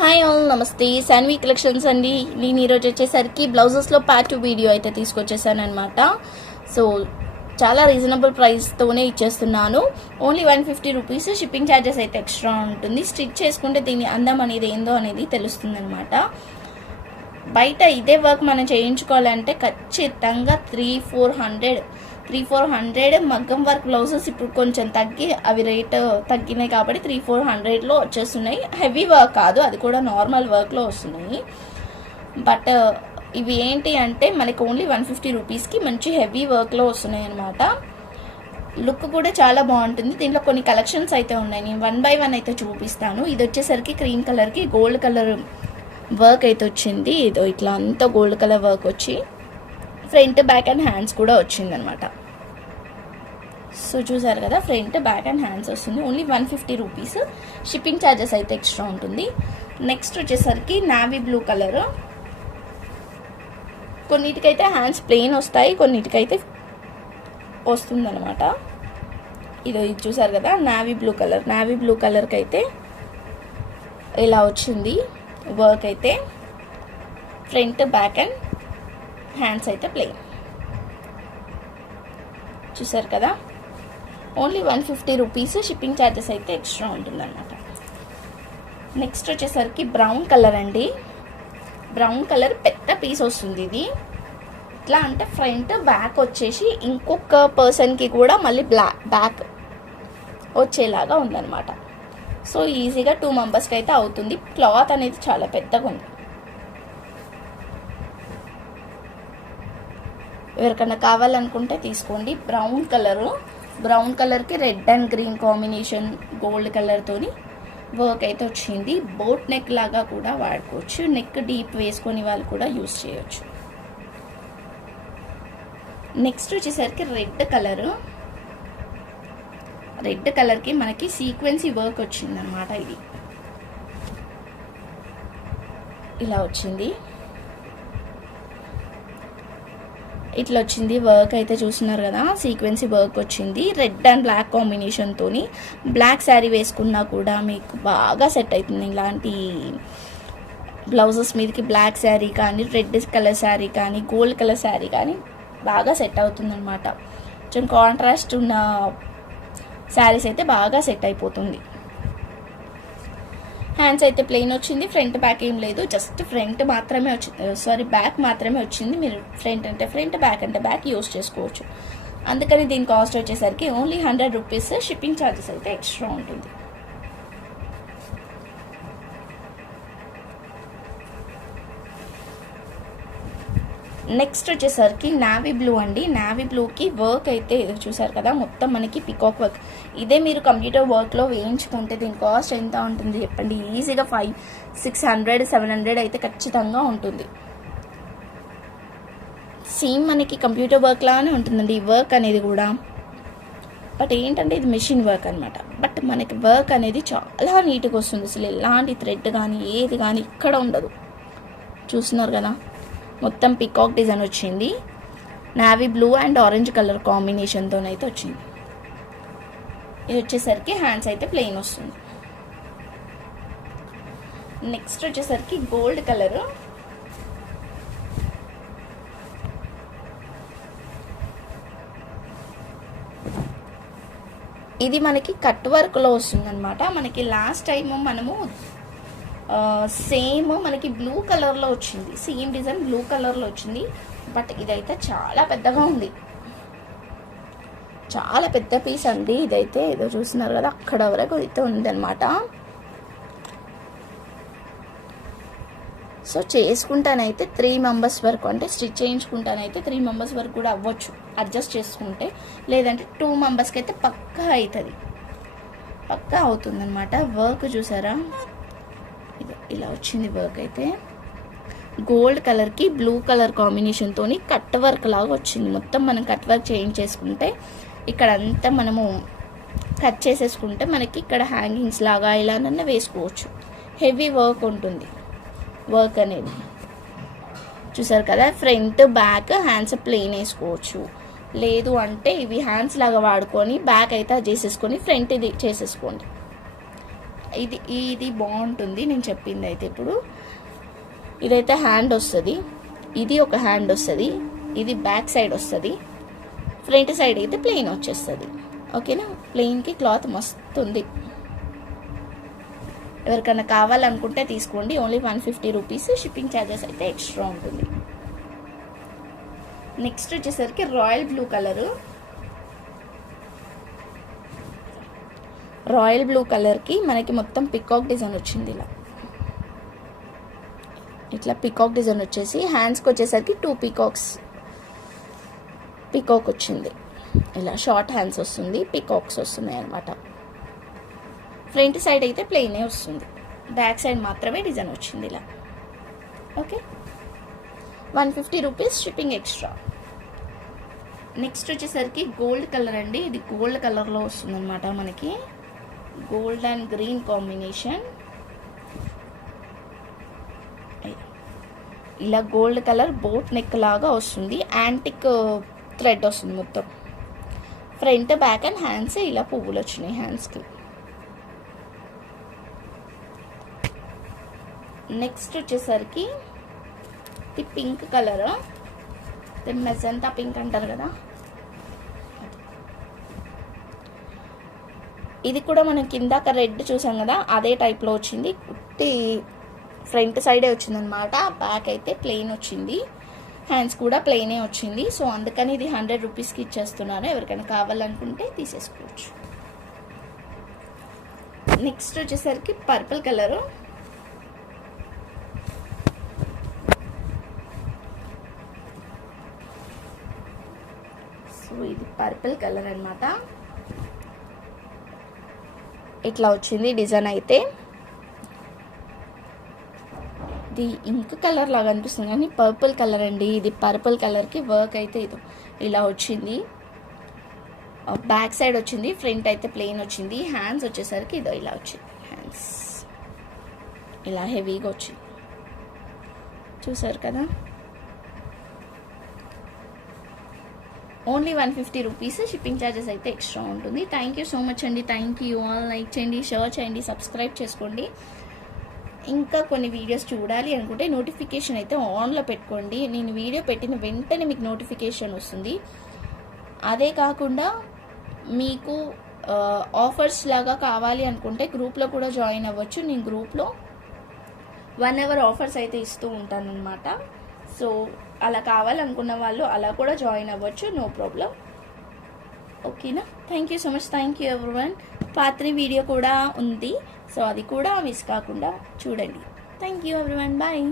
Hi all నమస్తే. Shanvi collections అండి. నేను ఈరోజు వచ్చేసరికి బ్లౌజెస్లో పార్ట్ వీడియో అయితే తీసుకొచ్చేసాను అనమాట సో చాలా రీజనబుల్ ప్రైస్తోనే ఇచ్చేస్తున్నాను. Only one fifty rupees shipping charges అయితే ఎక్స్ట్రా ఉంటుంది. స్టిచ్ చేసుకుంటే దీని అందం అనేది ఏందో అనేది తెలుస్తుందనమాట బయట ఇదే వర్క్ మనం చేయించుకోవాలంటే ఖచ్చితంగా three four hundred three four hundred మగ్గం వర్క్ బ్లౌజెస్ ఇప్పుడు కొంచెం తగ్గి అవి రేట్ తగ్గినాయి కాబట్టి త్రీ ఫోర్ హండ్రెడ్లో వచ్చేస్తున్నాయి. హెవీ వర్క్ కాదు అది కూడా నార్మల్ వర్క్లో వస్తున్నాయి. బట్ ఇవి ఏంటి అంటే మనకి ఓన్లీ వన్ ఫిఫ్టీ రూపీస్కి మంచి హెవీ వర్క్లో వస్తున్నాయి అనమాట లుక్ కూడా చాలా బాగుంటుంది. దీంట్లో కొన్ని కలెక్షన్స్ అయితే ఉన్నాయి. నేను వన్ బై వన్ అయితే చూపిస్తాను. ఇది వచ్చేసరికి క్రీమ్ కలర్కి గోల్డ్ కలర్ వర్క్ అయితే వచ్చింది. ఇదో ఇట్లా అంతా గోల్డ్ కలర్ వర్క్ వచ్చి ఫ్రంట్ బ్యాక్ అండ్ హ్యాండ్స్ కూడా వచ్చిందనమాట సో చూసారు కదా ఫ్రంట్ బ్యాక్ అండ్ హ్యాండ్స్ వస్తుంది. Only one fifty rupees shipping charges అయితే ఎక్స్ట్రా ఉంటుంది. నెక్స్ట్ వచ్చేసరికి నావీ బ్లూ కలర్ కొన్నిటికైతే హ్యాండ్స్ ప్లెయిన్ వస్తాయి కొన్నిటికైతే వస్తుందన్నమాట. ఇదో ఇది చూసారు కదా navy blue colour navy blue కలర్కి అయితే ఇలా వచ్చింది. వర్క్ అయితే ఫ్రంట్ బ్యాక్ అండ్ హ్యాండ్స్ అయితే ప్లెయిన్ చూసారు కదా? Only one fifty rupees shipping charges అయితే ఎక్స్ట్రా ఉంటుందన్నమాట. నెక్స్ట్ వచ్చేసరికి బ్రౌన్ కలర్ అండి. బ్రౌన్ కలర్ పెద్ద పీస్ వస్తుంది ఇది. ఇట్లా అంటే ఫ్రంట్ బ్యాక్ వచ్చేసి ఇంకొక పర్సన్కి కూడా మళ్ళీ బ్లాక్ బ్యాక్ వచ్చేలాగా ఉందన్నమాట. సో ఈజీగా టూ మెంబర్స్కి అయితే అవుతుంది. క్లాత్ అనేది చాలా పెద్దగా ఉంది. ఎవరికైనా కావాలనుకుంటే తీసుకోండి. Brown colour. బ్రౌన్ కలర్కి red and green combination gold కలర్తోని work అయితే వచ్చింది. బోట్ నెక్ లాగా కూడా వాడుకోవచ్చు. నెక్ డీప్ వేసుకొని వాళ్ళు కూడా యూస్ చేయొచ్చు. నెక్స్ట్ వచ్చేసరికి రెడ్ కలరు. రెడ్ కలర్కి మనకి సీక్వెన్సీ వర్క్ వచ్చిందనమాట ఇది. ఇలా వచ్చింది. ఇట్లా వచ్చింది వర్క్ అయితే చూస్తున్నారు కదా సీక్వెన్సీ వర్క్ వచ్చింది. రెడ్ అండ్ బ్లాక్ కాంబినేషన్తో బ్లాక్ శారీ వేసుకున్నా కూడా మీకు బాగా సెట్ అవుతుంది ఇలాంటి బ్లౌజెస్ మీదకి బ్లాక్ శారీ కానీ రెడ్ కలర్ శారీ కానీ గోల్డ్ కలర్ శారీ కానీ బాగా సెట్ అవుతుంది అనమాట కొంచెం కాంట్రాస్ట్ ఉన్న శారీస్ అయితే బాగా సెట్ అయిపోతుంది. హ్యాండ్స్ అయితే ప్లెయిన్ వచ్చింది ఫ్రంట్ బ్యాక్ ఏం లేదు జస్ట్ ఫ్రంట్ మాత్రమే వచ్చింది సారీ uh, బ్యాక్ మాత్రమే వచ్చింది. మీరు ఫ్రంట్ అంటే ఫ్రంట్ బ్యాక్ అంటే బ్యాక్ యూస్ చేసుకోవచ్చు. అందుకని దీని కాస్ట్ వచ్చేసరికి only hundred rupees shipping charges అయితే ఎక్స్ట్రా ఉంటుంది. నెక్స్ట్ వచ్చేసరికి నావీ బ్లూ అండి. నావీ బ్లూకి వర్క్ అయితే ఇది చూసారు కదా మొత్తం మనకి పికాక్ వర్క్ ఇదే మీరు కంప్యూటర్ వర్క్లో వేయించుకుంటే దీని కాస్ట్ ఎంత ఉంటుంది చెప్పండి. ఈజీగా five six hundred seven hundred అయితే ఖచ్చితంగా ఉంటుంది. సేమ్ మనకి కంప్యూటర్ వర్క్ లానే ఉంటుందండి. ఈ వర్క్ అనేది కూడా. బట్ ఏంటంటే ఇది మెషిన్ వర్క్ అనమాట బట్ మనకి వర్క్ అనేది చాలా నీట్గా వస్తుంది అసలు. ఎలాంటి థ్రెడ్ కానీ ఏది కానీ ఇక్కడ ఉండదు. చూస్తున్నారు కదా? మొత్తం పికాక్ డిజైన్ వచ్చింది. Navy blue and orange colour కాంబినేషన్తో అయితే వచ్చింది. ఇది వచ్చేసరికి హ్యాండ్స్ అయితే ప్లెయిన్ వస్తుంది. నెక్స్ట్ వచ్చేసరికి గోల్డ్ కలర్ ఇది మనకి కట్ వర్క్లో వస్తుందన్నమాట. మనకి లాస్ట్ టైం మనము సేమ్ మనకి బ్లూ కలర్లో వచ్చింది. సేమ్ డిజైన్ బ్లూ కలర్లో వచ్చింది. బట్ ఇదైతే చాలా పెద్దగా ఉంది. చాలా పెద్ద పీస్ అండి. ఇదైతే ఏదో చూస్తున్నారు కదా అక్కడ వరకు అయితే ఉందన్నమాట. సో చేసుకుంటానైతే త్రీ మెంబర్స్ వరకు అంటే స్టిచ్ చేయించుకుంటానైతే త్రీ మెంబర్స్ వరకు కూడా అవ్వచ్చు. అడ్జస్ట్ చేసుకుంటే. లేదంటే టూ మెంబర్స్కి అయితే పక్కా అవుతుంది. పక్కా అవుతుందన్నమాట. వర్క్ చూసారా? ఇలా వచ్చింది వర్క్ అయితే. గోల్డ్ కలర్కి బ్లూ కలర్ కాంబినేషన్తో కట్ వర్క్ లాగా వచ్చింది. మొత్తం మనం కట్ వర్క్ చేయించేసుకుంటే ఇక్కడ అంతా మనము కట్ చేసేసుకుంటే మనకి ఇక్కడ హ్యాంగింగ్స్ లాగా ఇలానన్నా వేసుకోవచ్చు. హెవీ వర్క్ ఉంటుంది. వర్క్ అనేది. చూసారు కదా? ఫ్రంట్ బ్యాక్ హ్యాండ్స్ ప్లెయిన్ వేసుకోవచ్చు. లేదు అంటే ఇవి హ్యాండ్స్ లాగా వాడుకొని బ్యాక్ అయితే అది చేసేసుకొని ఫ్రంట్ ఇది చేసేసుకోండి. ఇది ఇది బాగుంటుంది నేను చెప్పింది అయితే ఇప్పుడు. ఇదైతే హ్యాండ్ వస్తుంది. ఇది ఒక హ్యాండ్ వస్తుంది. ఇది బ్యాక్ సైడ్ వస్తుంది. ఫ్రంట్ సైడ్ అయితే ప్లెయిన్ వచ్చేస్తుంది. ఓకేనా? ప్లెయిన్కి క్లాత్ మస్తు ఉంది ఎవరికైనా కావాలనుకుంటే తీసుకోండి. Only one fifty rupees shipping charges అయితే ఎక్స్ట్రా ఉంటుంది. నెక్స్ట్ వచ్చేసరికి royal blue colour. Royal blue కలర్కి మనకి మొత్తం పికాక్ డిజైన్ వచ్చింది ఇలా. ఇట్లా పికాక్ డిజైన్ వచ్చేసి హ్యాండ్స్కి వచ్చేసరికి టూ పికాక్స్ పికాక్ వచ్చింది. ఇలా షార్ట్ హ్యాండ్స్ వస్తుంది పికాక్స్ వస్తున్నాయి అనమాట ఫ్రంట్ సైడ్ అయితే ప్లెయినే వస్తుంది. బ్యాక్ సైడ్ మాత్రమే డిజైన్ వచ్చింది ఇలా. Okay one fifty rupees shipping extra next వచ్చేసరికి గోల్డ్ కలర్ అండి. ఇది గోల్డ్ కలర్లో వస్తుంది అనమాట మనకి. Gold and green combination. ఇలా గోల్డ్ కలర్ బోట్ నెక్ లాగా వస్తుంది. యాంటిక్ థ్రెడ్ uh, వస్తుంది మొత్తం. ఫ్రంట్ బ్యాక్ అండ్ హ్యాండ్స్ ఇలా పువ్వులు వచ్చినాయి హ్యాండ్స్కి నెక్స్ట్ వచ్చేసరికి ఇది పింక్ కలర్ మెజంతా పింక్ అంటారు కదా. ఇది కూడా మనం కిందాక రెడ్ చూసాం కదా అదే టైప్లో వచ్చింది. కుట్టి ఫ్రంట్ సైడే వచ్చిందనమాట. బ్యాక్ అయితే ప్లెయిన్ వచ్చింది. హ్యాండ్స్ కూడా ప్లెయినే వచ్చింది. సో అందుకని ఇది హండ్రెడ్ రూపీస్కి ఇచ్చేస్తున్నాను. ఎవరికైనా కావాలనుకుంటే తీసేసుకోవచ్చు. నెక్స్ట్ వచ్చేసరికి పర్పుల్ కలరు సో ఇది పర్పుల్ కలర్ అనమాట. ఇట్లా వచ్చింది డిజైన్ అయితే. ఇది ఇంక్ కలర్ లాగా అనిపిస్తుంది కానీ పర్పుల్ కలర్ అండి. ఇది పర్పుల్ కలర్కి వర్క్ అయితే ఇది. ఇలా వచ్చింది. బ్యాక్ సైడ్ వచ్చింది ఫ్రంట్ అయితే ప్లెయిన్ వచ్చింది. హ్యాండ్స్ వచ్చేసరికి ఇదో ఇలా వచ్చింది. హ్యాండ్స్. ఇలా హెవీగా వచ్చింది. చూసారు కదా? Only one fifty rupees shipping charges అయితే ఎక్స్ట్రా ఉంటుంది. థ్యాంక్ యూ సో మచ్ అండి. థ్యాంక్ యూ ఆల్ లైక్ చేయండి షేర్ చేయండి సబ్స్క్రైబ్ చేసుకోండి. ఇంకా కొన్ని వీడియోస్ చూడాలి అనుకుంటే నోటిఫికేషన్ అయితే ఆన్లో పెట్టుకోండి. నేను వీడియో పెట్టిన వెంటనే మీకు నోటిఫికేషన్ వస్తుంది. అదే కాకుండా మీకు ఆఫర్స్ లాగా కావాలి అనుకుంటే గ్రూప్లో కూడా జాయిన్ అవ్వచ్చు. నేను గ్రూప్లో వన్ అవర్ ఆఫర్స్ అయితే ఇస్తూ ఉంటానన్నమాట. సో అలా కావాలనుకున్న వాళ్ళు అలా కూడా జాయిన్ అవ్వచ్చు నో ప్రాబ్లం. ఓకేనా? Thank you so much thank you everyone పాత్రి వీడియో కూడా ఉంది. సో అది కూడా మిస్ కాకుండా చూడండి. Thank you everyone bye